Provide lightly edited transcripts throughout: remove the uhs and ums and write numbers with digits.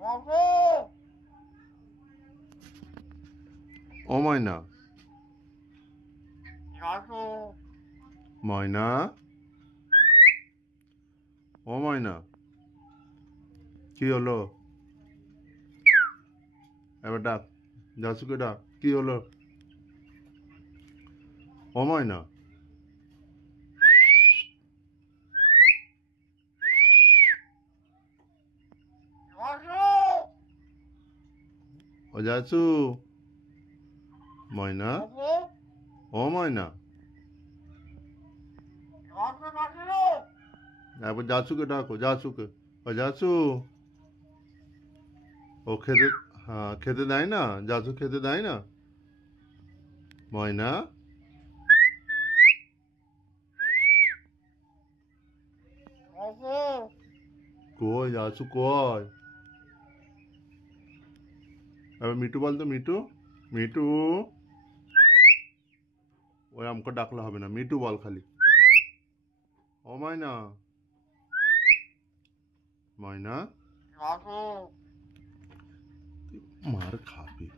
ও ময়না, ময়না, ও ময়না, কি হলো? এবার ডাক, জাসুকে ডাক, কি হলো? ও ময়না, ও জাসু, ময়না, ও ময়না, একবার জাসুকে ডাকো, জাসুকে। ও জাসু, ও খেতে, হ্যাঁ খেতে দেয় না, জাসু খেতে দেয় না। ময়না, কই জাসু কই? এবার মিটু বল তো, মিটু, মিটু। ওই আমাকে ডাকলে হবে না, মিটু বল খালি। ও ময়না, ময়না, মার খাবি।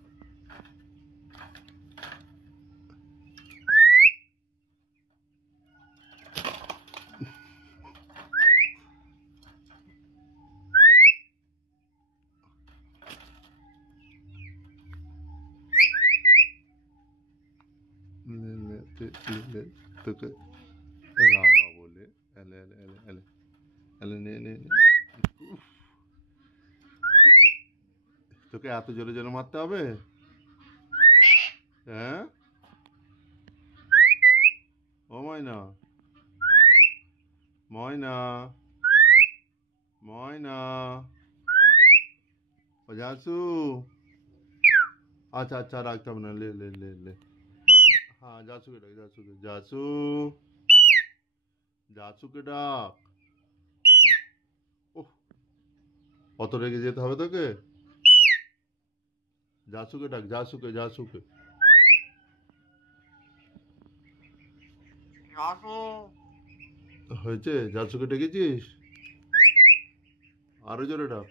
তোকে রাগা বলে, এলে এলে এলে এলে এলে, নে নে নে। উফ, তোকে এত জোরে জোরে মারতে হবে? হ্যাঁ, ও ময়না, ময়না, ময়না, ও জাসু। আচ্ছা আচ্ছা, রাখতে হবে না, লে লে লে লে। হ্যাঁ জাসুকে ডাক, জাসুকে, জাসু, জাসুকে ডাক। ওহ, অত রেগে যেতে হবে তোকে? জাসুকে ডাক, জাসুকে, জাসুকে। হয়েছে? জাসুকে ডেকেছিস? আরো জোরে ডাক।